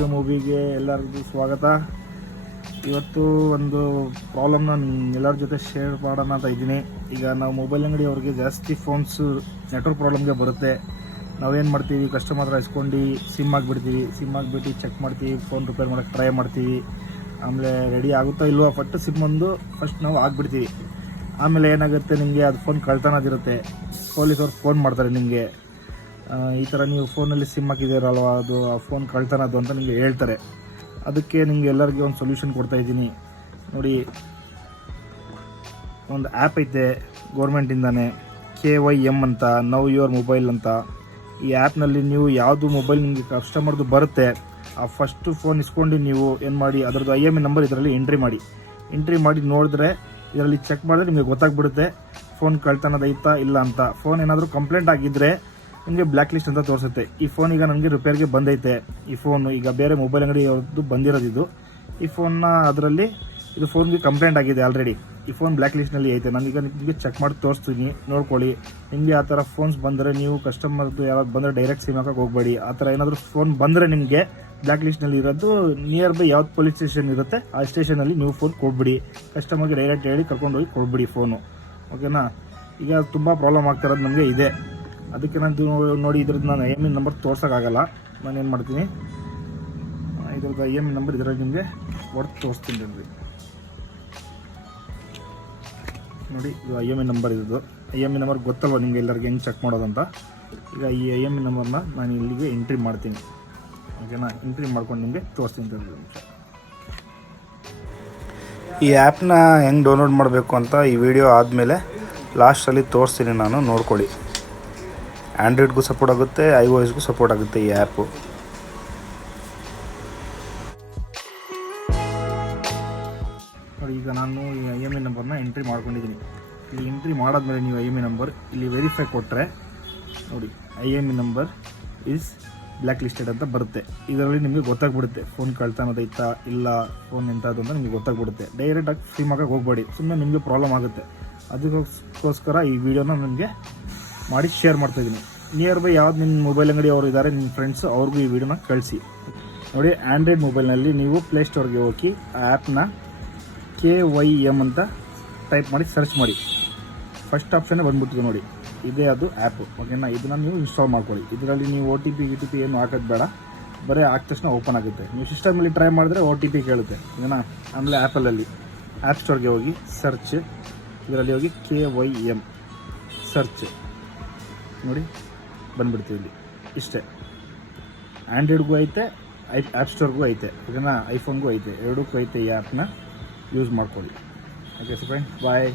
ಶಿವ ಮೂವಿಗೆ ಎಲ್ಲರಿಗೂ ಸ್ವಾಗತ. ಇವತ್ತು ಒಂದು ಪ್ರಾಬ್ಲಮ್ನ ಎಲ್ಲರ ಜೊತೆ ಶೇರ್ ಮಾಡೋಣ ಅಂತ ಇದ್ದೀನಿ. ಈಗ ನಾವು ಮೊಬೈಲ್ ಅಂಗಡಿಯವ್ರಿಗೆ ಜಾಸ್ತಿ ಫೋನ್ಸ್ ನೆಟ್ವರ್ಕ್ ಪ್ರಾಬ್ಲಮ್ಗೆ ಬರುತ್ತೆ. ನಾವೇನು ಮಾಡ್ತೀವಿ, ಕಸ್ಟಮರ್ ಹತ್ರ ಇಸ್ಕೊಂಡು ಸಿಮ್ ಆಗಿಬಿಡ್ತೀವಿ. ಸಿಮ್ ಆಗಿಬಿಟ್ಟು ಚೆಕ್ ಮಾಡ್ತೀವಿ, ಫೋನ್ ರಿಪೇರ್ ಮಾಡೋಕ್ಕೆ ಟ್ರೈ ಮಾಡ್ತೀವಿ. ಆಮೇಲೆ ರೆಡಿ ಆಗುತ್ತೋ ಇಲ್ವೋ ಫಸ್ಟ್ ಸಿಮ್ ಒಂದು ಫಸ್ಟ್ ನಾವು ಆಗಿಬಿಡ್ತೀವಿ. ಆಮೇಲೆ ಏನಾಗುತ್ತೆ, ನಿಮಗೆ ಅದು ಫೋನ್ ಕಳ್ತನದಿರುತ್ತೆ. ಪೊಲೀಸವ್ರು ಫೋನ್ ಮಾಡ್ತಾರೆ ನಿಮಗೆ, ಈ ಥರ ನೀವು ಫೋನಲ್ಲಿ ಸಿಮ್ ಹಾಕಿದ್ದೀರಲ್ವ, ಅದು ಆ ಫೋನ್ ಕಳ್ತನದು ಅಂತ ನಿಮಗೆ ಹೇಳ್ತಾರೆ. ಅದಕ್ಕೆ ನಿಮಗೆ ಎಲ್ಲರಿಗೂ ಒಂದು ಸೊಲ್ಯೂಷನ್ ಕೊಡ್ತಾಯಿದ್ದೀನಿ ನೋಡಿ. ಒಂದು ಆ್ಯಪ್ ಐತೆ ಗೌರ್ಮೆಂಟಿಂದಾನೆ, KYM ಅಂತ, ನೌ ಯುವರ್ ಮೊಬೈಲ್ ಅಂತ. ಈ ಆ್ಯಪ್ನಲ್ಲಿ ನೀವು ಯಾವುದು ಮೊಬೈಲ್ ನಿಮಗೆ ಕಸ್ಟಮರ್ದು ಬರುತ್ತೆ, ಆ ಫಸ್ಟು ಫೋನ್ ಇಸ್ಕೊಂಡು ನೀವು ಏನು ಮಾಡಿ, ಅದರದ್ದು IMEI ನಂಬರ್ ಇದರಲ್ಲಿ ಎಂಟ್ರಿ ಮಾಡಿ ನೋಡಿದ್ರೆ, ಇದರಲ್ಲಿ ಚೆಕ್ ಮಾಡಿದ್ರೆ ನಿಮಗೆ ಗೊತ್ತಾಗ್ಬಿಡುತ್ತೆ ಫೋನ್ ಕಳ್ತನದೈತಾ ಇಲ್ಲ ಅಂತ. ಫೋನ್ ಏನಾದರೂ ಕಂಪ್ಲೇಂಟ್ ಆಗಿದ್ದರೆ ನಿಮಗೆ ಬ್ಲ್ಯಾಕ್ ಲಿಸ್ಟ್ ಅಂತ ತೋರಿಸುತ್ತೆ. ಈ ಫೋನ್ ಈಗ ನನಗೆ ರಿಪೇರ್ಗೆ ಬಂದೈತೆ, ಈ ಫೋನು ಈಗ ಬೇರೆ ಮೊಬೈಲ್ ಅಂಗಡಿಯವ್ರದ್ದು ಬಂದಿರೋದಿದ್ದು. ಈ ಫೋನ್ನ ಅದರಲ್ಲಿ ಇದು ಫೋನ್ಗೆ ಕಂಪ್ಲೇಂಟ್ ಆಗಿದೆ ಆಲ್ರೆಡಿ, ಈ ಫೋನ್ ಬ್ಲ್ಯಾಕ್ ಲಿಸ್ಟ್ನಲ್ಲಿ ಐತೆ. ನಾನೀಗ ನಿಮಗೆ ಚೆಕ್ ಮಾಡಿ ತೋರಿಸ್ತೀನಿ, ನೋಡ್ಕೊಳ್ಳಿ. ನಿಮಗೆ ಆ ಥರ ಫೋನ್ಸ್ ಬಂದರೆ ನೀವು ಕಸ್ಟಮರ್ದು ಯಾವ್ದು ಬಂದರೆ ಡೈರೆಕ್ಟ್ ಸಿಮ್ ಹಾಕೋಕೆ ಹೋಗಬೇಡಿ. ಆ ಥರ ಏನಾದರೂ ಫೋನ್ ಬಂದರೆ ನಿಮಗೆ ಬ್ಲ್ಯಾಕ್ ಲಿಸ್ಟ್ನಲ್ಲಿ ಇರೋದು ನಿಯರ್ ಬೈ ಯಾವ್ದು ಪೊಲೀಸ್ ಸ್ಟೇಷನ್ ಇರುತ್ತೆ ಆ ಸ್ಟೇಷನಲ್ಲಿ ನೀವು ಫೋನ್ ಕೊಡ್ಬಿಡಿ. ಕಸ್ಟಮರ್ಗೆ ಡೈರೆಕ್ಟ್ ಹೇಳಿ ಕರ್ಕೊಂಡೋಗಿ ಕೊಡ್ಬಿಡಿ ಫೋನು, ಓಕೆನಾ. ಈಗ ತುಂಬ ಪ್ರಾಬ್ಲಮ್ ಆಗ್ತಿರೋದು ನಮಗೆ ಇದೆ. ಅದಕ್ಕೆ ನಾನು ನೋಡಿ ಇದ್ರದ್ದು ನಾನು IMEI ನಂಬರ್ ತೋರ್ಸೋಕ್ಕಾಗಲ್ಲ. ನಾನೇನು ಮಾಡ್ತೀನಿ, ಇದ್ರದ್ದು IMEI ನಂಬರ್ ಇದರಲ್ಲಿ ನಿಮಗೆ ಹೊಡೆದು ತೋರಿಸ್ತೀನಿ ನೋಡಿ. ಇದು IMEI ನಂಬರ್ ಇದ್ದು. IMEI ನಂಬರ್ ಗೊತ್ತಲ್ವ ನಿಮಗೆ ಎಲ್ಲರಿಗೆ ಹೆಂಗೆ ಚೆಕ್ ಮಾಡೋದಂತ. ಈಗ ಈ IMEI ನಂಬರ್ನ ನಾನು ಇಲ್ಲಿಗೆ ಎಂಟ್ರಿ ಮಾಡ್ತೀನಿ, ಓಕೆನಾ. ಎಂಟ್ರಿ ಮಾಡ್ಕೊಂಡು ನಿಮಗೆ ತೋರಿಸ್ತೀನಿ. ಈ ಆ್ಯಪ್ನ ಹೆಂಗೆ ಡೌನ್ಲೋಡ್ ಮಾಡಬೇಕು ಅಂತ ಈ ವಿಡಿಯೋ ಆದಮೇಲೆ ಲಾಸ್ಟಲ್ಲಿ ತೋರಿಸ್ತೀನಿ ನಾನು, ನೋಡ್ಕೊಳ್ಳಿ. ಆ್ಯಂಡ್ರಾಯ್ಡ್ಗೂ ಸಪೋರ್ಟ್ ಆಗುತ್ತೆ, iOSಗೂ ಸಪೋರ್ಟ್ ಆಗುತ್ತೆ ಈ ಆ್ಯಪು. ನೋಡಿ, ಈಗ ನಾನು ಈ IMEI ನಂಬರ್ನ ಎಂಟ್ರಿ ಮಾಡ್ಕೊಂಡಿದ್ದೀನಿ. ಇಲ್ಲಿ ಎಂಟ್ರಿ ಮಾಡಾದ್ಮೇಲೆ ನೀವು IMEI ನಂಬರ್ ಇಲ್ಲಿ ವೆರಿಫೈ ಕೊಟ್ಟರೆ ನೋಡಿ, IMEI number is black listed ಅಂತ ಬರುತ್ತೆ. ಇದರಲ್ಲಿ ನಿಮಗೆ ಗೊತ್ತಾಗ್ಬಿಡುತ್ತೆ ಫೋನ್ ಕಳ್ತನದೈತಾ ಇಲ್ಲ, ಫೋನ್ ಎಂಥದ್ದು ಅಂತ ನಿಮಗೆ ಗೊತ್ತಾಗ್ಬಿಡುತ್ತೆ. ಡೈರೆಕ್ಟಾಗಿ ಸಿಮ್ ಹಾಕೋಕೆ ಹೋಗಬೇಡಿ, ಸುಮ್ಮನೆ ನಿಮಗೆ ಪ್ರಾಬ್ಲಮ್ ಆಗುತ್ತೆ. ಅದಕ್ಕೋಸ್ಕರ ಈ ವಿಡಿಯೋನ ನನಗೆ ಮಾಡಿ ಶೇರ್ ಮಾಡ್ತಾಯಿದ್ದೀನಿ. ನಿಯರ್ ಬೈ ಯಾವ್ದು ನಿಮ್ಮ ಮೊಬೈಲ್ ಅಂಗಡಿ ಅವರು ಇದ್ದಾರೆ, ನಿಮ್ಮ ಫ್ರೆಂಡ್ಸು, ಅವ್ರಿಗೂ ಈ ವಿಡಿಯೋನ ಕಳಿಸಿ ನೋಡಿ. ಆ್ಯಂಡ್ರಾಯ್ಡ್ ಮೊಬೈಲ್ನಲ್ಲಿ ನೀವು ಪ್ಲೇಸ್ಟೋರ್ಗೆ ಹೋಗಿ ಆ ಆ್ಯಪ್ನ KYM ಅಂತ ಟೈಪ್ ಮಾಡಿ ಸರ್ಚ್ ಮಾಡಿ. ಫಸ್ಟ್ ಆಪ್ಷನ್ನೇ ಬಂದ್ಬಿಟ್ಟಿದೆ ನೋಡಿ, ಇದೇ ಅದು ಆ್ಯಪು, ಓಕೆನಾ. ಇದನ್ನು ನೀವು ಇನ್ಸ್ಟಾಲ್ ಮಾಡ್ಕೊಳ್ಳಿ. ಇದರಲ್ಲಿ ನೀವು OTP ಏನು ಹಾಕೋದು ಬೇಡ, ಬರೀ ಹಾಕಿದ ತಕ್ಷಣ ಓಪನ್ ಆಗುತ್ತೆ. ನೀವು ಸಿಸ್ಟಮಲ್ಲಿ ಟ್ರೈ ಮಾಡಿದ್ರೆ OTP ಕೇಳುತ್ತೆ, ಓಕೆನಾ. ಆಮೇಲೆ ಆ್ಯಪಲಲ್ಲಿ ಆ್ಯಪ್ ಸ್ಟೋರ್ಗೆ ಹೋಗಿ ಸರ್ಚ್, ಇದರಲ್ಲಿ ಹೋಗಿ KYM ಸರ್ಚ್ ನೋಡಿ, ಬಂದುಬಿಡ್ತೀವಿ ಇಲ್ಲಿ. ಇಷ್ಟೇ. ಆ್ಯಂಡ್ರಾಯ್ಡ್ಗೂ ಐತೆ, ಆ್ಯಪ್ ಸ್ಟೋರ್ಗೂ ಐತೆ, ಓಕೆನಾ. ಐಫೋನ್ಗೂ ಐತೆ, ಎರಡಕ್ಕೂ ಐತೆ. ಈ ಆ್ಯಪ್ನ ಯೂಸ್ ಮಾಡ್ಕೊಳ್ಳಿ. ಓಕೆ ಫ್ರೆಂಡ್, ಬಾಯ್.